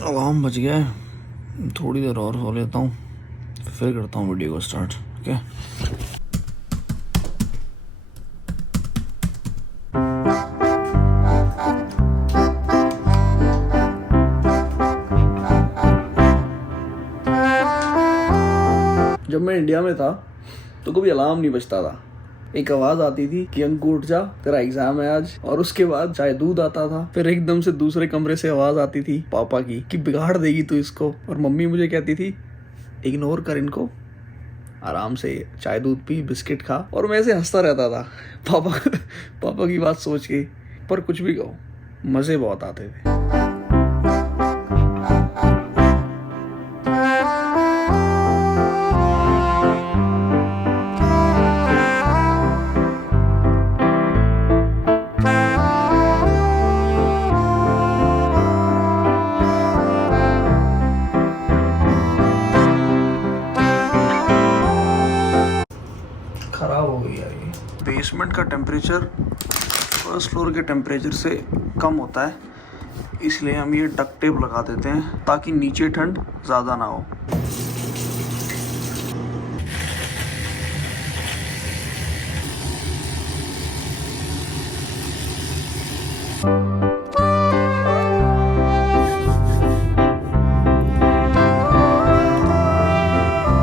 Alarm बज गया है, थोड़ी देर और सो लेता हूँ, फिर करता हूँ वीडियो को स्टार्ट। ओके जब मैं इंडिया में था तो कभी अलार्म नहीं बजता था। एक आवाज आती थी कि अंकु उठ जा, तेरा एग्जाम है आज। और उसके बाद चाहे दूध आता था, फिर एकदम से दूसरे कमरे से आवाज आती थी पापा की कि बिगाड़ देगी तू इसको। और मम्मी मुझे कहती थी इग्नोर कर इनको, आराम से चाय दूध पी, बिस्किट खा। और मैं ऐसे हंसता रहता था पापा की बात सोच के। पर कुछ भी कहो, मजे बहुत आते थे। खराब हो गई है ये। बेसमेंट का टेम्परेचर फर्स्ट फ्लोर के टेम्परेचर से कम होता है, इसलिए हम ये डक्ट टेप लगा देते हैं ताकि नीचे ठंड ज़्यादा ना हो।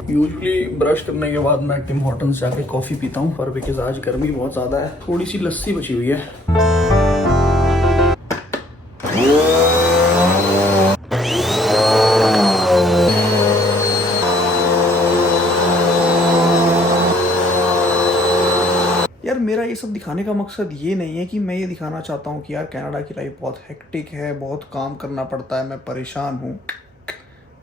यूजली ब्रश करने के बाद मैं टिम हॉर्टन्स जाके कॉफ़ी पीता हूँ, पर बिकॉज आज गर्मी बहुत ज़्यादा है, थोड़ी सी लस्सी बची हुई है। यार मेरा ये सब दिखाने का मकसद ये नहीं है कि मैं ये दिखाना चाहता हूँ कि यार कनाडा की लाइफ बहुत हेक्टिक है, बहुत काम करना पड़ता है, मैं परेशान हूँ।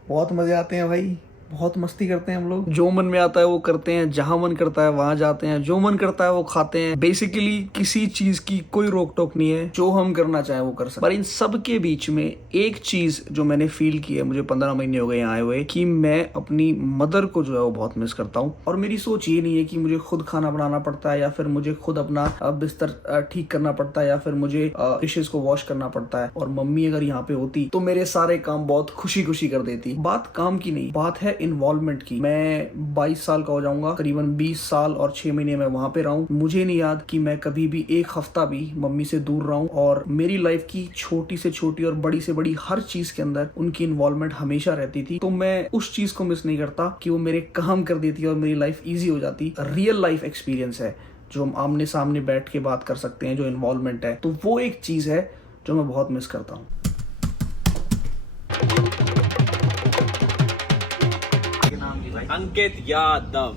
बहुत मज़े आते हैं भाई, बहुत मस्ती करते हैं हम लोग। जो मन में आता है वो करते हैं, जहां मन करता है वहां जाते हैं, जो मन करता है वो खाते हैं। बेसिकली किसी चीज की कोई रोक टोक नहीं है, जो हम करना चाहें वो कर सकते। पर इन सब के बीच में एक चीज जो मैंने फील की है, मुझे 15 महीने हो गए यहाँ आए हुए, कि मैं अपनी मदर को जो है वो बहुत मिस करता हूँ। और मेरी सोच ये नहीं है कि मुझे खुद खाना बनाना पड़ता है, या फिर मुझे खुद अपना बिस्तर ठीक करना पड़ता है, या फिर मुझे डिशेज को वॉश करना पड़ता है। और मम्मी अगर यहाँ पे होती तो मेरे सारे काम बहुत खुशी खुशी कर देती। बात काम की नहीं, बात है इन्वॉल्वमेंट की। मैं 22 साल का हो जाऊंगा, करीबन 20 साल और 6 महीने में वहां पे रहूं। मुझे नहीं याद कि मैं कभी भी एक हफ्ता भी मम्मी से दूर रहूं। और मेरी लाइफ की छोटी से छोटी और बड़ी से बड़ी हर चीज के अंदर उनकी इन्वॉल्वमेंट हमेशा रहती थी। तो मैं उस चीज को मिस नहीं करता कि वो मेरे काम कर देती और मेरी लाइफ ईजी हो जाती। रियल लाइफ एक्सपीरियंस है जो हम आमने सामने बैठ के बात कर सकते हैं, जो इन्वॉल्वमेंट है, तो वो एक चीज है जो मैं बहुत मिस करता हूँ। अंकित यादव।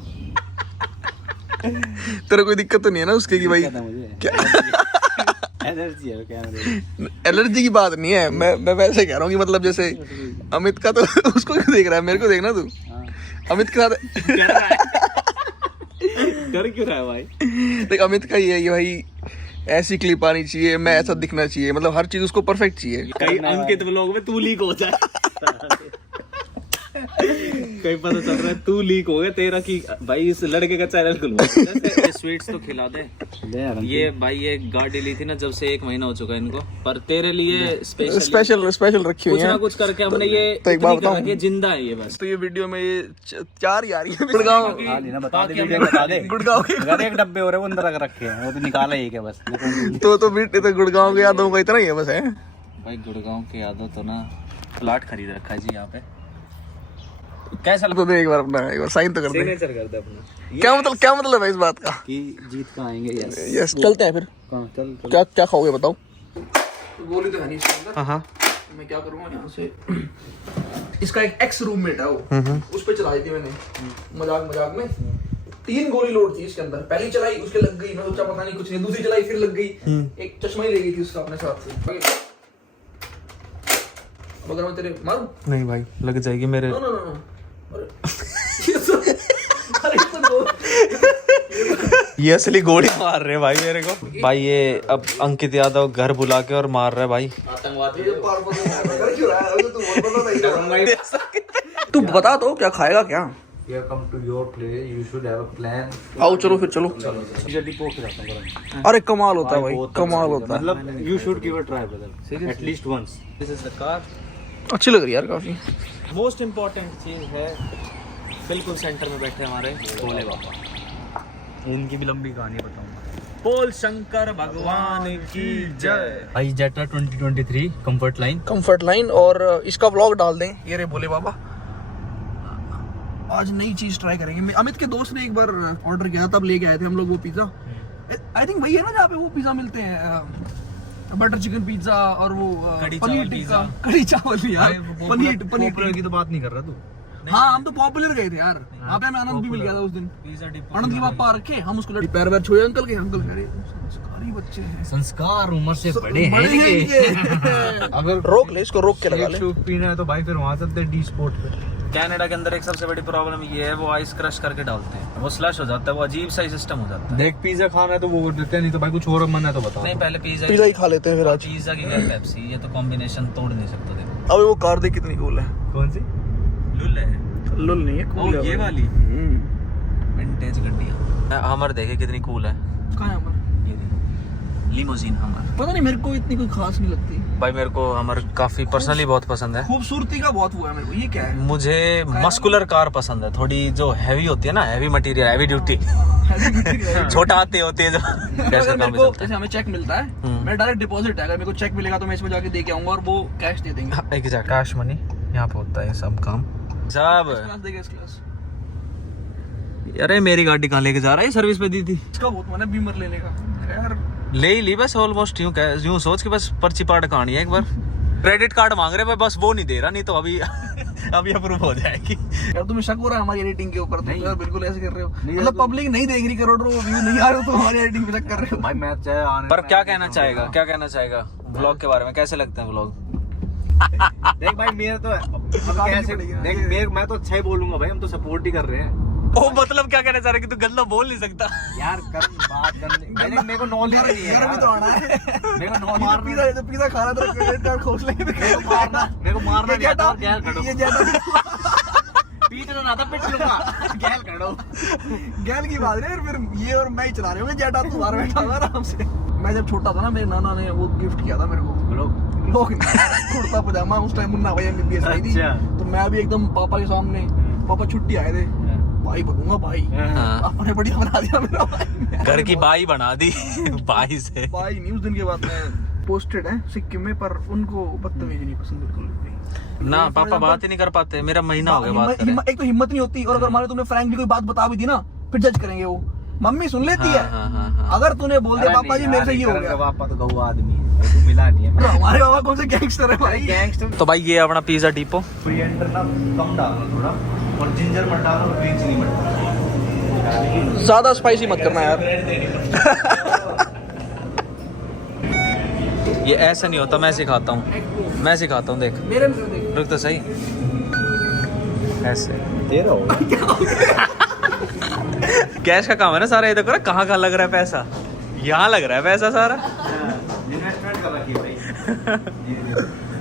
तेरा कोई दिक्कत तो नहीं है ना उसके कि भाई क्या एलर्जी है क्या? एलर्जी की बात नहीं है, मैं वैसे कह रहा हूँ कि मतलब जैसे अमित का तो उसको क्यों देख रहा है, मेरे को देखना तू। अमित के साथ डर क्यों रहा है भाई? देख अमित का ये है कि भाई ऐसी क्लिप आनी चाहिए, मैं ऐसा दिखना चाहिए, मतलब हर चीज उसको परफेक्ट चाहिए। कहीं अंकित व्लॉग में तू लीक हो जाए। कहीं पता चल रहा है तू लीक हो गया, तेरा की भाई इस लड़के का चैनल खुलवा। ये स्वीट्स तो खिला दे। ये भाई ये गाड़ी ली थी ना, जब से 1 महीना हो चुका है इनको, पर तेरे लिए स्पेशल रखी हुई कुछ है। ना कुछ करके हमने ये तो एक बात बताऊं, ये जिंदा है ये बस। तो ये वीडियो में ये 4 ही आ रही है। गुड़गांव एक डब्बे हो रहे वो अंदर रखे हैं, वो तो निकाला ही है बस। तो गुड़गांव के यादों का इतना ही है बस है भाई। गुड़गांव के यादों तो ना प्लाट खरीद रखा है जी यहाँ पे। कैसा तो एक बार अपना एक बार साइन तो कर दे। सिग्नेचर कर दे अपना। क्या मतलब है इस बात का कि जीत का आएंगे। यस चलते हैं फिर। चल क्या खाओगे बताओ। गोली तो है नहीं इसके अंदर। हाँ मैं क्या करूँगा यहाँ से, इसका एक एक्स रूममेट है वो, उस पे चलाई थी मैंने मजाक में। 3 गोली लोड थी इसके अंदर, पहली चलाई उसके लग गई, मैं सोचा पता नहीं कुछ नहीं, दूसरी चलाई फिर लग गई, एक चश्मा ही ले गई थी उसका अपने साथ से। अगर मैं तेरे मारूं? नहीं भाई लग जाएगी मेरे। नो ये असली गोली मार रहे भाई मेरे को। भाई ये अब अंकित यादव घर बुला के और मार रहा है भाई। तू बता तो क्या खाएगा क्या? You have come to your place, you should have a plan. आओ चलो फिर चलो। जल्दी पोस्ट जाता हूँ। अरे कमाल होता है भाई, कमाल होता है। मतलब you should give a try brother. At least once. This is the car. अच्छी लग रही है यार काफी। मोस्ट इम्पोर्टेंट चीज है, बिल्कुल सेंटर में बैठे हमारे भोले बाबा। इनकी भी लंबी कहानी बताऊंगा। बोल शंकर भगवान की जय। भाई जेटा 2023 कंफर्ट लाइन। कंफर्ट लाइन, और इसका व्लॉग डाल दें। ये रे भोले बाबा, आज नई चीज ट्राई करेंगे। अमित के दोस्त ने एक बार ऑर्डर किया, तब लेके आए थे हम लोग वो पिज्जा। आई थिंक वही है ना जहाँ पे वो पिज्जा मिलते हैं, बटर चिकन पिज्जा और वो कढ़ी पनीर चावल टिक्का, पिज्जा। कढ़ी चावल यार, पनीर की तो बात नहीं कर रहा तू। हाँ हम तो पॉपुलर गए थे यार, वहाँ पे हमें आनंद भी मिल गया था उस दिन। पिज्जा डिपो आनंद की बात पा रखे, हम उसको पैर वैर छुए, अंकल के अंकल कह रहे संस्कारी बच्चे हैं, संस्कार उम्र से बड़े बड़े हैं हैं ये। ये। अगर रोक ले इसको, रोक के लगा ले। सूप पीना है तो भाई फिर वहां चलते डी स्पोर्ट पे। कनाडा के अंदर एक सबसे बड़ी प्रॉब्लम ये है, वो आइस क्रश करके डालते हैं, वो स्लश हो जाता है, वो अजीब सा ही सिस्टम हो जाता है। देख पिज्जा खाना है तो वो कर देते हैं, नहीं तो भाई कुछ और मन है तो बता। नहीं पहले पिज्जा पिज्जा ही खा लेते हैं फिर आज। पिज्जा की क्या पेप्सी, ये तो कॉम्बिनेशन तोड़ नहीं सकता। देखो अबे वो कार देख कितनी कूल है। कौन सी? लुल है, लुल नहीं है, ओ कूल है ये वो। वाली विंटेज गड्डियां। हमर देखे कितनी कूल है, कहाँ है हमारा? लिमोजीन हमर। पता नहीं, मेरे को इतनी कोई खास नहीं लगती। भाई मेरे को हमर काफी पर्सनली बहुत पसंद है। खूबसूरती का बहुत हुआ है मेरे को। ये क्या है? मुझे मस्कुलर कार पसंद है, थोड़ी जो हैवी होती है ना, हैवी मटेरियल, हैवी ड्यूटी। छोटा आते होते हैं जो कैश का अगर काम मेरे भी को चलता जैसे हमें चेक मिलता है, हम्म। मेरा डायरेक्ट डिपॉजिट है। अगर मेरे को चेक मिलेगा तो मैं इसमें जाके दे के आऊंगा और वो कैश दे देंगे। है। एक कैश मनी यहाँ पे होता है सब काम सब। क्लास देगा इस क्लास। अरे मेरी गाड़ी कहाँ लेके जा रहा है, सर्विस पे दी थी। इसका बहुत मन है बीमर लेने का यार। ले ही ली बस ऑलमोस्ट, यूं सोच के बस पर्ची पाड़ कहानी है। एक बार क्रेडिट कार्ड मांग रहे हैं, बस वो नहीं दे रहा, नहीं तो अभी अभी अप्रूव हो जाएगी। यार तुम्हें शक हो रहा है हमारी एडिटिंग के ऊपर? तुम नहीं। यार बिल्कुल ऐसे कर रहे हो, नहीं, मतलब तो- पब्लिक नहीं देख रही, करोड़ों व्यू नहीं आ रहे हो तो हमारी एडिटिंग पे शक कर रहे हो। भाई मैं चाहे आने पर क्या कहना चाहेगा, क्या कहना चाहेगा व्लॉग के बारे में? कैसे लगते हैं व्लॉग? देख भाई मेरे तो कैसे देख मैं तो अच्छा ही बोलूंगा भाई, हम तो सपोर्ट ही कर रहे हैं। ओ मतलब क्या कहना चाह रहे कि तू गंदा बोल नहीं सकता? यार कर बात करने मेरे को नॉलेज नहीं है। मेरा भी तो आना है। मेरे को नॉलेज पिज्जा तो पिज्जा खा रहा था, क्रेडिट कार्ड खोस लेंगे तो कैसे मारना? मेरे को मारना ये नहीं आता, जेटा- गैल करो। ये जेटा पीटना ना था, पिट लूंगा। गैल करो। गैल की बात है फिर, ये और मैं ही चला रहे होंगे जेटा, तू बाहर बैठा हुआ आराम से। मैं जब छोटा था ना, मेरे नाना ने वो गिफ्ट किया था मेरे को, लोग कुर्ता पजामा। उस टाइम मुन्ना भाई MBBS आई थी, अच्छा। तो मैं भी एकदम पापा के सामने, पापा छुट्टी आए थे, भाई बनूंगा भाई। हाँ। पापा ने बढ़िया बना दिया मेरा भाई। घर की बाई बना दी बाई से। भाई नहीं, उस दिन के बाद मैं पोस्टेड है सिक्किम में, पर उनको बदतमीजी नहीं पसंद बिल्कुल भी। ना पापा बात ही नहीं कर पाते, मेरा महीना हो गया बात करे। एक तो हिम्मत नहीं होती, और अगर मान लो तुमने फ्रैंकली कोई बात बता भी दी ना, फिर जज करेंगे वो। मम्मी सुन लेती है, हाँ। अगर तूने बोल दिया पापा जी मेरे से ये हो गया, पापा तो गौ आदमी है, तू मिला नहीं है। तो हमारे बाबा कौन से गैंगस्टर है भाई? गैंगस्टर तो भाई ये अपना पिज्जा डिपो। कोरिएंडर ना कम डालना थोड़ा, और जिंजर मत डालना, और ग्रीन चिली मत डालना। ज्यादा स्पाइसी मत करना यार। ये ऐसा नहीं होता, मैं सिखाता हूँ, मैं सिखाता हूँ। देख मेरे में देख, रुक तो सही, ऐसे तेरा होगा। कैश का काम है ना सारा। ये देखो ना कहाँ कहाँ लग रहा है पैसा, यहाँ लग रहा है पैसा सारा। इन्वेस्टमेंट कर रखी है भाई।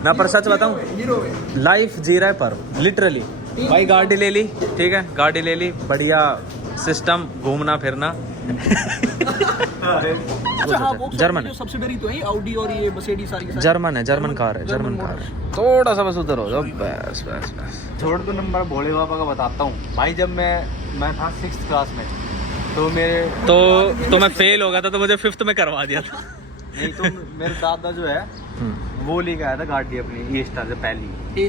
मैं पर सच बताऊँ, हीरो है। लाइफ जी रहा है पर लिटरली। भाई गाड़ी ले ली, ठीक है, गाड़ी ले ली, बढ़िया सिस्टम, घूमना फिरना। अच्छा हाँ, वो जर्मन है। सबसे बड़ी तो है ऑडी और ये मर्सिडीज सारी की सारी। जर्मन है, जर्मन कार है, जर्मन कार है। थोड़ा सा बस उधर हो जाओ, बस बस बस। छोड़ दो नंबर, भोले बाबा का बताता हूँ भाई। जब मैं था 6th क्लास में, तो मेरे तो मैं फेल हो गया था, तो मुझे 5th में करवा दिया था। नहीं तो मेरे दादा जो है वो लेके आया था गाड़ी अपनी, ए स्टार से पहली। ए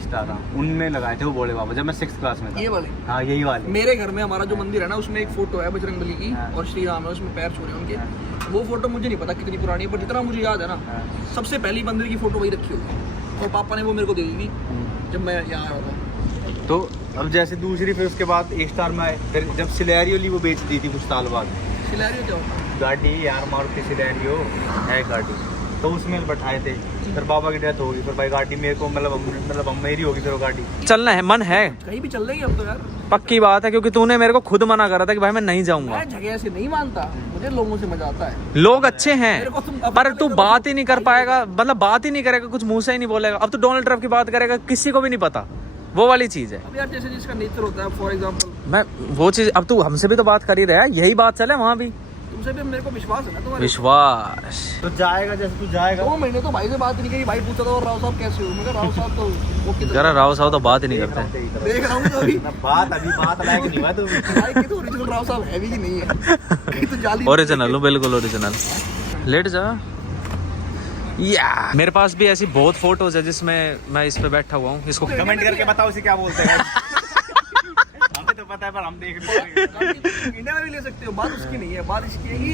स्टार हाँ, उनमें लगाए थे वो भोले बाबा, जब मैं 6th क्लास में था। ये वाले। हाँ यही वाले। मेरे घर में हमारा जो मंदिर है ना, उसमें एक फोटो है बजरंगबली की, हाँ। और श्री राम है, उसमें पैर छू रहे हैं उनके। वो फोटो मुझे नहीं पता कितनी पुरानी है, पर जितना मुझे याद है ना, सबसे पहली मंदिर की फोटो वही रखी होगी, और पापा ने वो मेरे को दे दी थी जब मैं यहाँ आ रहा था। तो अब जैसे दूसरी, फिर उसके बाद ए स्टार में आए, फिर जब सिलेरियो ली वो बेच दी थी कुछ साल बाद। सिलेरियो क्या होता है? गाड़ी यार, मारुति सिलेरियो है गाड़ी, तो उसमें बैठाए थे। फिर पापा की डेथ होगी, फिर भाई गाड़ी मेरे को मतलब मेरी होगी फिर वो गाड़ी। चलना है, मन है, कहीं भी चल देंगे अब तो यार। पक्की बात है, क्योंकि तूने मेरे को खुद मना करा था कि भाई मैं नहीं जाऊंगा। मैं जगह से नहीं मानता, मुझे लोगों से मजा आता है। लोग अच्छे हैं, मेरे को तुम अपने पर तू बात ही नहीं कर पाएगा, मतलब बात ही नहीं करेगा, कुछ मुंह से ही नहीं बोलेगा। अब तू डोनाल्ड ट्रम्प की बात करेगा, किसी को भी नहीं पता, वो वाली चीज है। अब यार जैसे जिसका नेचर होता है, फॉर एग्जांपल मैं वो चीज, अब तू हमसे भी तो बात कर ही रहा है, यही बात चले वहाँ भी। तुमसे से भी मेरे को विश्वास है ना तुम्हारे। विश्वास तो जाएगा जैसे तू जाएगा। 2 महीने तो भाई से बात नहीं करी। भाई पूछा था और राव साहब कैसे हो, मैं कहा राव साहब तो ओके। जरा राव साहब तो बात ही नहीं करते। देख रहा हूँ तो अभी बात लायक नहीं हुआ तू। भाई की तो ओरिजिनल राव साहब है भी कि नहीं है, कहीं तो जाली। ओरिजिनल हूँ, बिल्कुल ओरिजिनल। लेट जा। या मेरे पास भी ऐसी बहुत फोटोज है जिसमें मैं इस पे बैठा हुआ हूँ। इसको कमेंट करके बताओ इसे क्या बोलते हैं। हमें तो पता है पर हम देख रहे हैं। इंडिया में भी ले सकते हो, बात उसकी नहीं है। बात इसकी है कि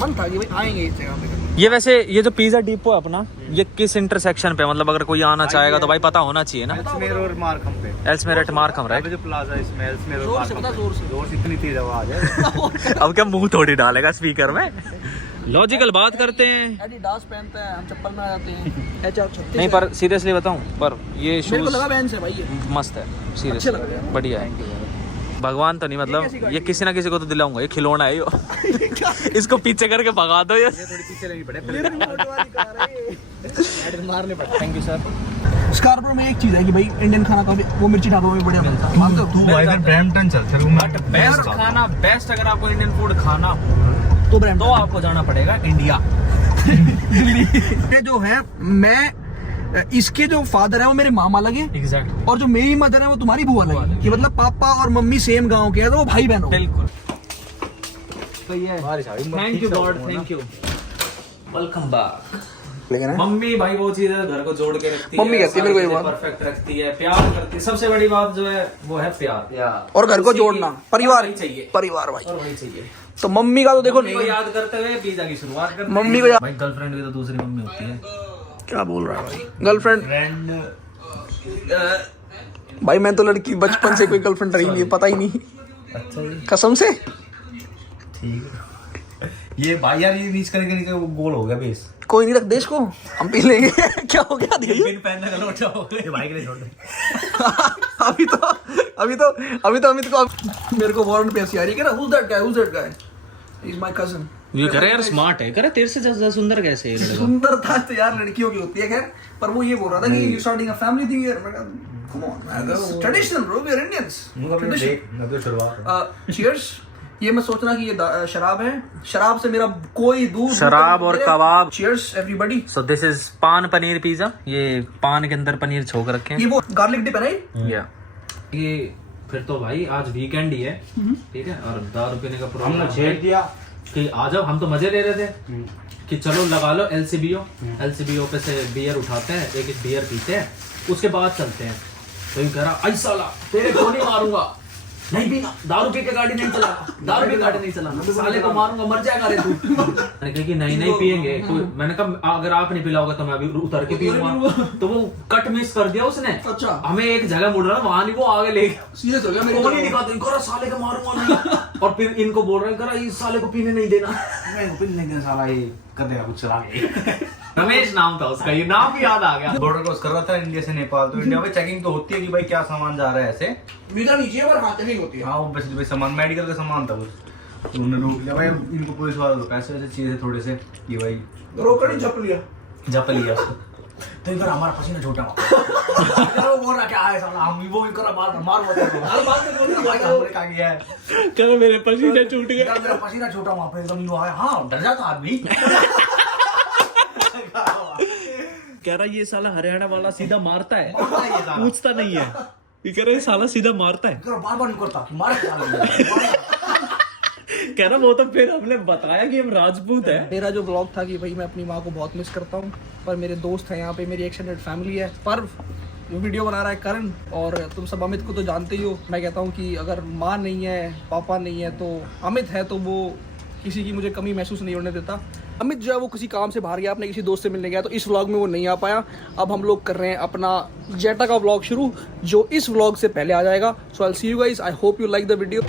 मन था कि भाई आएंगे इस जगह पे। ये वैसे ये जो पिज्जा डिपो है अपना, ये किस इंटरसेक्शन पे, मतलब अगर कोई आना चाहेगा तो भाई पता होना चाहिए ना। एल्समेयर और मार्कम पे। एल्समेयर एट मार्कम, राइट? जो प्लाजा इसमें एल्समेयर और जोर से बता, जोर से। जोर से इतनी तेज आवाज है। अब क्या मुंह थोड़ी डालेगा स्पीकर में। लॉजिकल बात करते हैं। एडिडास पहनते हैं हम, चप्पल में आ जाते हैं। HR36 नहीं पर सीरियसली बताऊं, पर ये मेरे को शूज लगा बैंस है भाई ये। मस्त है, अच्छे लग सीरियसली रहे हैं। बढ़िया है। भगवान तो नहीं, मतलब ये किसी ना किसी को तो दिलाऊंगा। ये खिलौना है यो। इसको पीछे करके भगा दो। ये थोड़ी पीछे लेनी पड़े। मारने पड़ते। Thank you sir. स्कारपुर में एक चीज है कि भाई इंडियन खाना का भी वो मिर्ची ढाबा में बढ़िया मिलता है। मानते हो? ब्रैम्पटन चल चल बट बेस्ट खाना, बेस्ट अगर आपको इंडियन फूड खाना हो तो ब्रांड तो आपको जाना पड़ेगा इंडिया। ये जो है, मैं इसके जो फादर है वो मेरे मामा लगे, एग्जैक्ट, और जो मेरी मदर है वो तुम्हारी बुआ लगे। कि मतलब पापा और मम्मी सेम गांव के हैं, तो वो भाई बहन हो। बिल्कुल। तो ये thank you God, thank you, welcome back. लेकिन है मम्मी भाई वो चीज है घर को जोड़ के रखती है। मम्मी कहती है मेरे को ये बात। परफेक्ट रखती है, प्यार करती है। सबसे बड़ी बात जो है वो है प्यार। और घर को जोड़ना, परिवार वही चाहिए, परिवार भाई। और वही चाहिए। तो मम्मी का तो देखो मम्मी को नहीं, याद करते हुए पिज्जा की शुरुआत करते हैं। मम्मी को याद- भाई गर्लफ्रेंड की तो दूसरी मम्मी होती है। क्या बोल रहा है भाई? Girlfriend friend. भाई मैं तो लड़की बचपन से कोई गर्लफ्रेंड रही नहीं, पता ही नहीं। अच्छा जी, कसम से। ठीक है। ये भाई यार ये रीच करके नीचे वो गोल हो गया बेस। कोई नहीं, रख देश को, हम पी लेंगे। क्या हो गया? देखिए पिन पहनने का लोटा हो गया। भाई के लिए छोड़ दे। अभी तो अमित को मेरे को वारंट पे ऐसी आ रही है ना, who's that guy? He's my cousin. ये करे यार, स्मार्ट है। करे तेरे से ज्यादा सुंदर कैसे है ये लड़का? सुंदरता तो यार लड़कियों की होती है, खैर। पर वो ये बोल रहा था कि you starting a family thing here. मैं कहा, come on man, this is traditional bro, we are Indians. मैं तो शुरुआत। Cheers. ये मैं सोच रहा कि ये शराब है। शराब से मेरा कोई दूर शराब और कबाब। Cheers everybody. So this is पान पनीर पिज्जा। ये पान के अंदर पनीर छोक रखे ये वो गार्लिक डिप है ना? या ये फिर तो भाई आज वीकेंड ही है, ठीक है। और दारू पीने का प्रोग्राम हमने छेड़ दिया कि आ जाओ। हम तो मजे ले रहे थे कि चलो लगा लो LCBO पे से बियर उठाते हैं, एक बियर पीते हैं, उसके बाद चलते हैं। तो ये कह रहा, आई साला तेरे को नहीं मारूंगा, नहीं पीना, दारू पी के गाड़ी नहीं चलाना, दारू पी के गाड़ी नहीं चलाना, साले को मारूंगा, मर जाएगा रे तू। मैंने कहा कि नहीं पियेंगे। मैंने कहा अगर आप नहीं पिलाओगे तो मैं अभी उतर के पीऊंगा। तो वो कट मिस कर दिया उसने। अच्छा। हमें एक जगह मुड़ रहा, वहां नहीं, वो आगे ले गया। सीरियस हो गया मेरे कौन ही नहीं खाता, इनको साले को मारूंगा नहीं। और फिर इनको बोल रहे हैं इस साले को पीने नहीं देना। मैं पिन नहीं साला ये कर देगा कुछ चला के। रमेश नाम था उसका, ये नाम भी याद आ गया। बॉर्डर क्रॉस कर रहा था इंडिया से नेपाल, तो इंडिया में चेकिंग तो होती है कि भाई क्या सामान जा रहा है ऐसे। वीजा नहीं चाहिए, पर हाँ चेकिंग होती है। हाँ वो बस भाई सामान मेडिकल का सामान था कुछ, उन्होंने रोक लिया भाई। इनको पुलिस वालों को पैसे वैसे चाहिए थे थोड़े से कि भाई रोकड़ ही झप लिया। जप लिया उसको। तो इधर हमारा पसीना छोटा वो बोल रहा क्या है साला, हम वो इनका मार मत करो। हर बात में बोल रहा भाई हमने क्या किया है, चलो मेरे पसीने छूट गए। यार मेरा पसीना छोटा वहां पे एकदम यूं आया। हाँ डर जाता आदमी। कह रहा ये साला हरियाणा वाला सीधा मारता है, मारता है ये साला। पूछता नहीं है। ये कह रहा है साला सीधा मारता है। बार बार नहीं करता, मार के साला। कह रहा वो तो फिर हमने बताया कि हम राजपूत है। मेरा जो ब्लॉग था कि भाई मैं अपनी माँ को बहुत मिस करता हूँ, पर मेरे दोस्त हैं यहाँ पे, मेरी एक्सटेंडेड फैमिली है। पर वीडियो बना रहा है करण, और तुम सब अमित को तो जानते ही हो। मैं कहता हूँ कि अगर माँ नहीं है, पापा नहीं है, तो अमित है, तो वो किसी की मुझे कमी महसूस नहीं होने देता। अमित जो है वो किसी काम से बाहर गया, अपने किसी दोस्त से मिलने गया, तो इस व्लॉग में वो नहीं आ पाया। अब हम लोग कर रहे हैं अपना जेटा का व्लॉग शुरू, जो इस व्लॉग से पहले आ जाएगा। So I will see you guys, I hope you like the video.